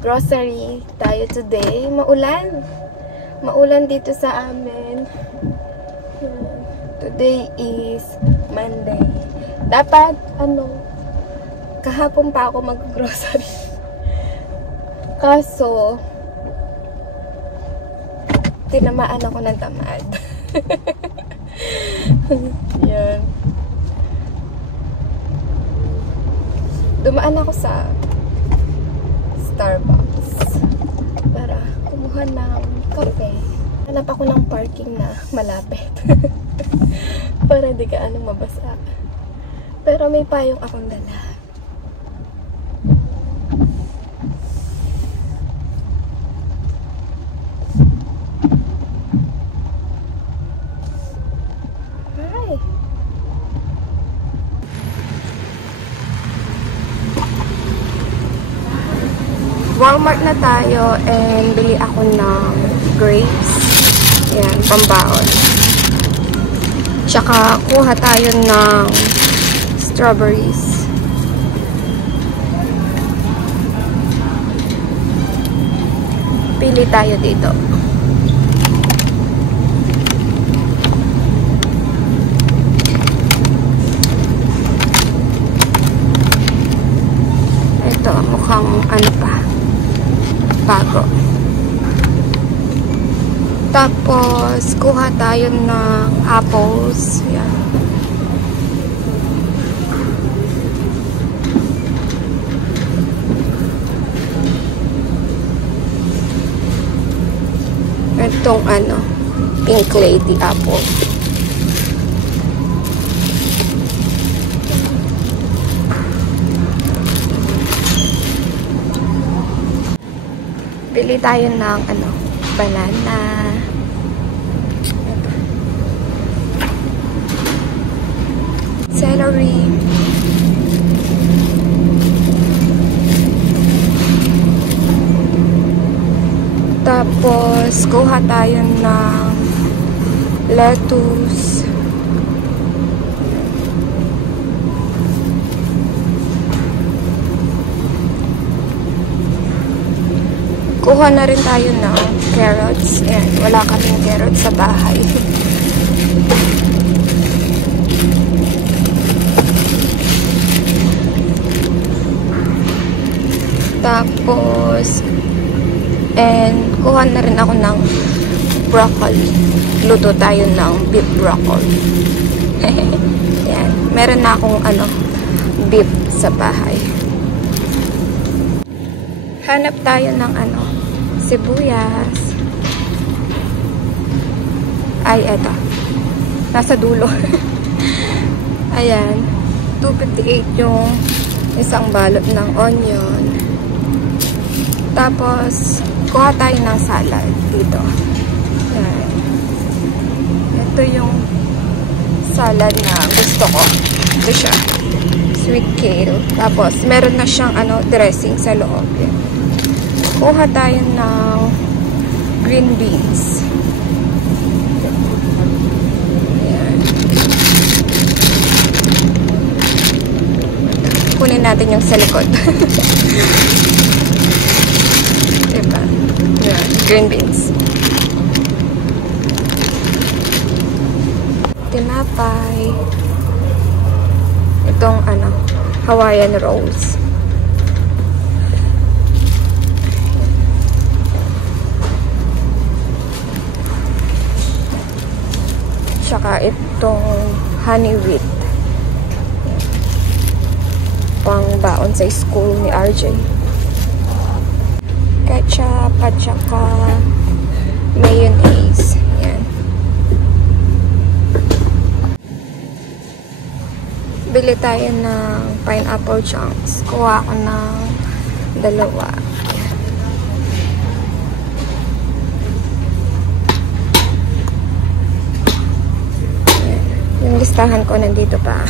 Grocery tayo today. Maulan. Maulan dito sa amin. Today is Monday. Dapat, kahapon pa ako mag-grocery. Kaso, tinamaan ako ng tamad. Yan. Dumaan ako sa Starbucks para kumuha ng kape. Hanap ako ng parking na malapit. Para di ka mabasa. Pero may payong akong dala. Hi! Walmart na tayo and bili ako ng grapes. Yan, pambaon. Tsaka kuha tayo ng strawberries. Pili tayo dito. Ito, mukhang bago. Tapos, kuha tayo ng apples. Yan. Itong pink lady apple. Bili tayo ng banana. Celery. Tapos, kuha tayo ng lettuce. Kuha na rin tayo ng carrots. Ayan, wala kaming carrots sa bahay. Tapos, kuha na rin ako ng broccoli. Luto tayo ng beef broccoli. Yan. Meron na akong beef sa bahay. Hanap tayo ng sibuyas. Ay, eto. Nasa dulo. Ayan. 258 yung isang balot ng onion. Tapos, kuha tayo ng salad dito. Ayan. Ito yung salad na gusto ko. Ito siya. Sweet kale. Tapos, meron na siyang dressing sa loob. Ayan. Kuha tayo ng green beans. Ayan. Kunin natin yung sa likod. Diba? Ayan. Green beans. Tinapay. Itong Hawaiian rolls. Tsaka itong honey wheat. Pang baon sa school ni RJ. Ketchup at tsaka mayonnaise. Yan. Bili tayo ng pineapple chunks. Kuha ako ng 2. Yung listahan ko nandito pa.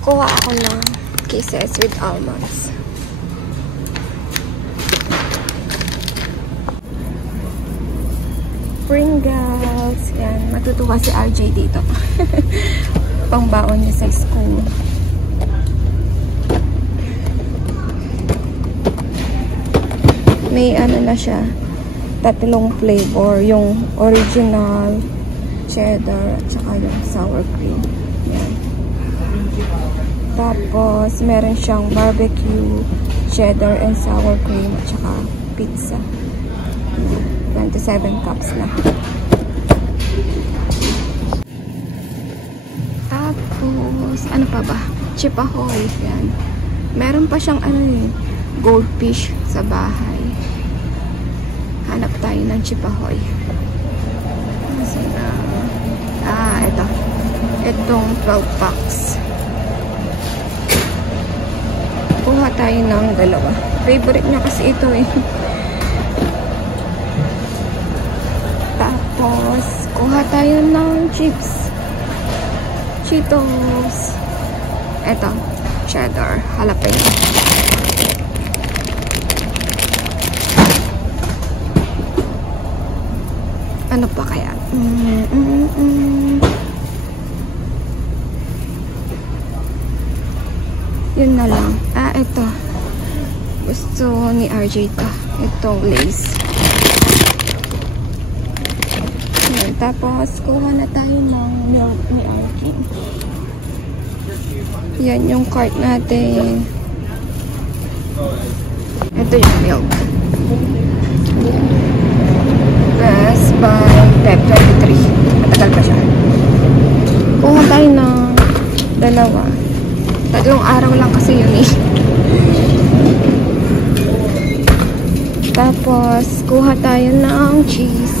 Kuha ako ng kisses with almonds. Pringles. Yan. Matutuwa si RJ dito. Pangbaon niya sa school. May ano na siya, tatlong flavor. Yung original, cheddar, at saka yung sour cream. Yan. Tapos, meron siyang barbecue, cheddar and sour cream, at saka pizza. 27 cups na. Tapos, ano pa ba? Chipahoy. Yan. Meron pa siyang ano eh, goldfish sa bahay. Hanap tayo ng chipahoy. Ito. Itong 12 packs. Kuha tayo ng dalawa. Favorite niya kasi ito eh. Tapos, kuha tayo ng chips. Cheetos. Ito. Cheddar. Jalapeno. Ano pa kaya? Yun na lang. Ito. Gusto ni RJ to. Itong lace. Yan. Tapos, kuha na tayo ng milk ni RJ. Yan yung cart natin. Ito yung milk. Best by Feb 23. Matagal pa siya. Kuha tayo ng dalawa. Tatlong araw lang kasi yun eh. Tapos, kuha tayo ng cheese.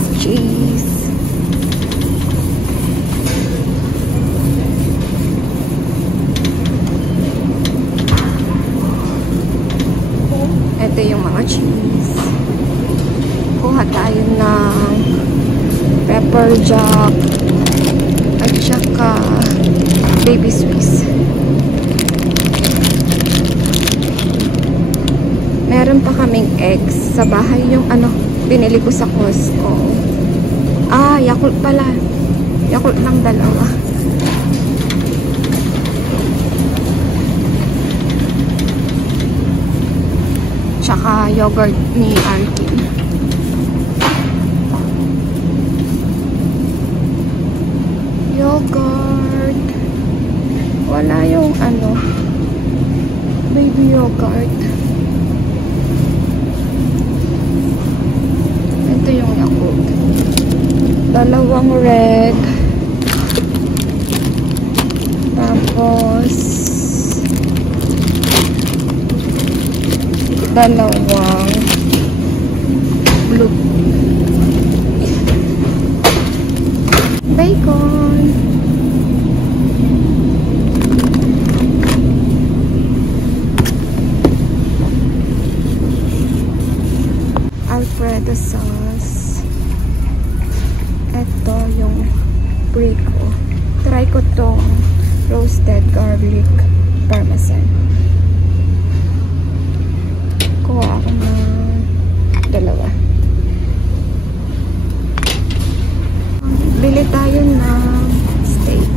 Ito yung mga cheese. Kuha tayo ng pepper jack at saka baby Swiss. Meron pa kaming eggs sa bahay, yung ano, binili ko sa Costco. Yakult pala. Yakult lang dalawa. Tsaka yogurt ni Arkin. Yogurt. Wala yung ano, baby yogurt. Ito yung Yakult. Dalawang red. Tapos dalawang blue. Bacon. Alfredo sauce. Ito yung Brico. Try ko tong roasted garlic parmesan. Kuha ako ng dalawa. Bili tayo ng steak.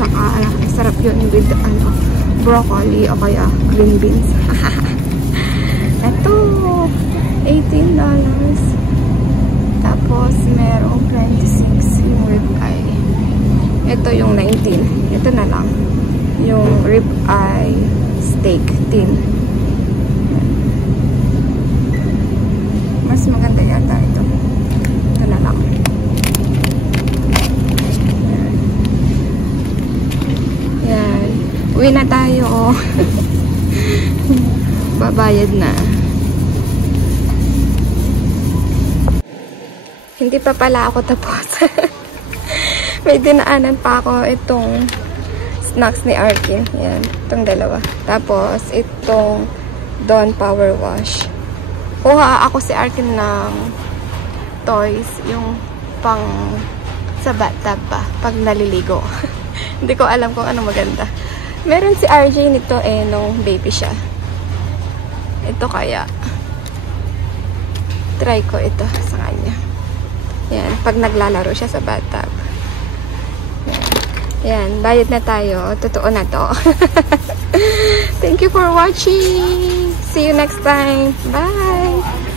Tsaka, sarap yun with broccoli o kaya green beans. Ito, $18. Tapos, merong 26 yung ribeye. Ito yung 19. Ito na lang. Yung ribeye steak tin. Mas maganda yata ito. Ito na lang. Yan. Uwi na tayo. Babayad na. Hindi pa pala ako tapos. May dinaanan pa ako itong snacks ni Arkin. Yan. Itong dalawa. Tapos itong Dawn Power Wash. Kuha ako si Arkin ng toys. Yung pang sa bathtub ba. Pag naliligo. Hindi ko alam kung ano maganda. Meron si RJ nito nung baby siya. Ito kaya. Try ko ito sa kanya. Yan. Pag naglalaro siya sa bathtub. Yan. Yan. Bayad na tayo. Totoo na to. Thank you for watching. See you next time. Bye!